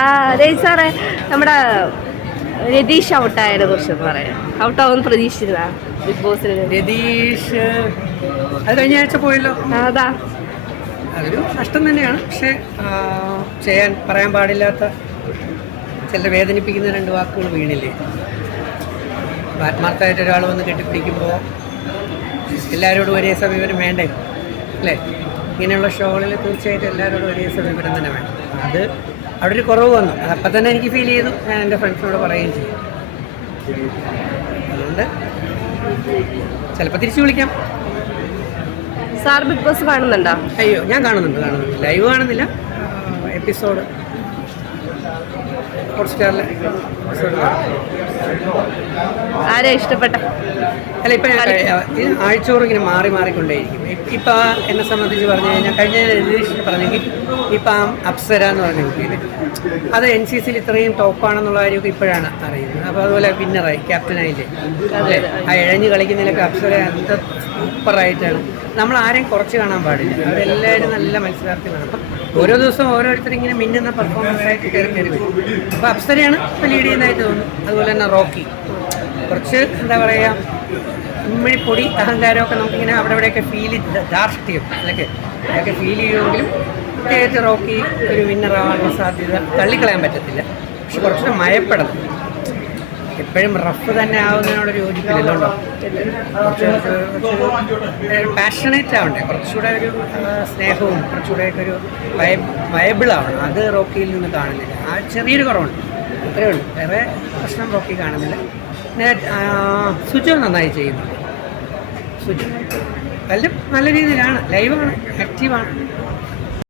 ആ രജി സാറേ നമ്മുടെ രതീഷ് ഔട്ടായതിനെ കുറിച്ച് പറയാം. ഔട്ടാവും പ്രതീക്ഷിച്ചിരുന്ന ബിഗ് ബോസിൽ രതീഷ് അത് കഴിഞ്ഞ ആഴ്ച പോയല്ലോ? അതാ. അതൊരു നഷ്ടം തന്നെയാണ്. പക്ഷേ ചെയ്യാൻ പറയാൻ പാടില്ലാത്ത ചില വേദനിപ്പിക്കുന്ന രണ്ട് വാക്കുകൾ വീണില്ലേ? ആത്മാർത്ഥമായിട്ട് ഒരാൾ വന്ന് കെട്ടിപ്പിടിക്കുമ്പോൾ എല്ലാവരോടും ഒരേ സമീപനം വേണ്ടേ? അല്ലേ? ഇങ്ങനെയുള്ള ഷോകളിൽ തീർച്ചയായിട്ടും എല്ലാവരോടും ഒരേ സമീപനം തന്നെ വേണം. അത് അവിടെ ഒരു കുറവ് വന്നു. അതപ്പം തന്നെ എനിക്ക് ഫീൽ ചെയ്തു. ഞാൻ എന്റെ ഫ്രണ്ട്സിനോട് പറയുകയും ചെയ്തു. അതുകൊണ്ട് ചിലപ്പോൾ തിരിച്ചു വിളിക്കാം. സാർ ബിഗ് ബോസ് കാണുന്നുണ്ടോ? അയ്യോ ഞാൻ കാണുന്നുണ്ട് കാണുന്നുണ്ട്. ലൈവ് കാണുന്നില്ല. എപ്പിസോഡ് ഹോട്ട്സ്റ്റാറിലെ ആരാ ഇഷ്ടപ്പെട്ട? അല്ല ഇപ്പം ഇങ്ങനെ മാറി മാറിക്കൊണ്ടേയിരിക്കും ഇപ്പം എന്നെ സംബന്ധിച്ച് പറഞ്ഞു കഴിഞ്ഞാൽ കഴിഞ്ഞ രജിസ്ട്രേഷൻ പറഞ്ഞെങ്കിൽ ഇപ്പം അപ്സര എന്ന് പറഞ്ഞ കുട്ടിയിൽ അത് എൻ സി സിയിൽ ഇത്രയും ടോപ്പാണെന്നുള്ള കാര്യമൊക്കെ ഇപ്പോഴാണ് അറിയുന്നത്. അപ്പോൾ അതുപോലെ വിന്നറായി ക്യാപ്റ്റനായില്ലേ അല്ലേ? ആ ഇഴഞ്ഞ് കളിക്കുന്നതിലൊക്കെ അപ്സര എന്ത് സൂപ്പറായിട്ടാണ്. നമ്മൾ ആരെയും കുറച്ച് കാണാൻ പാടില്ല. അവരെല്ലാവരും നല്ല മത്സരാർത്ഥികളാണ് അപ്പം ഓരോ ദിവസവും ഓരോരുത്തർ ഇങ്ങനെ മിന്നുന്ന പെർഫോമൻസ് ആയിട്ട് കയറി കയറി വരും അപ്പോൾ അപ്സരയാണ് ഇപ്പോൾ ലീഡ് ചെയ്യുന്നതായിട്ട് തോന്നുന്നു. അതുപോലെ തന്നെ റോക്കി. കുറച്ച് എന്താ പറയുക ഉമ്മിണി പൊടി അഹങ്കാരമൊക്കെ നമുക്കിങ്ങനെ അവിടെ ഇവിടെയൊക്കെ ഫീൽ ധാർഷ്ട്യം അതൊക്കെ അതൊക്കെ ഫീൽ ചെയ്യുമെങ്കിലും പ്രത്യേകിച്ച് റോക്കി ഒരു വിന്നറാവാനുള്ള സാധ്യത തള്ളിക്കളയാൻ പറ്റത്തില്ല. പക്ഷെ കുറച്ചുകൂടെ മയപ്പെടണം. എപ്പോഴും റഫ് തന്നെ ആവുന്നതിനോടൊരു യോജിപ്പില്ലല്ലോ പാഷനേറ്റ് ആവണ്ടേ. കുറച്ചുകൂടെ ഒരു സ്നേഹവും കുറച്ചുകൂടെ ഒക്കെ ഒരു വയബിൾ ആവണം. അത് റോക്കിയിൽ നിന്ന് കാണുന്നില്ല. ആ ചെറിയൊരു കുറവുണ്ട്. അത്രയേ ഉള്ളൂ. വേറെ പ്രശ്നം റോക്കി കാണുന്നില്ല. സുജു നന്നായി ചെയ്യുന്നുണ്ട്. സുജു. നല്ല നല്ല രീതിയിലാണ്. ലൈവാണ് ആക്റ്റീവാണ്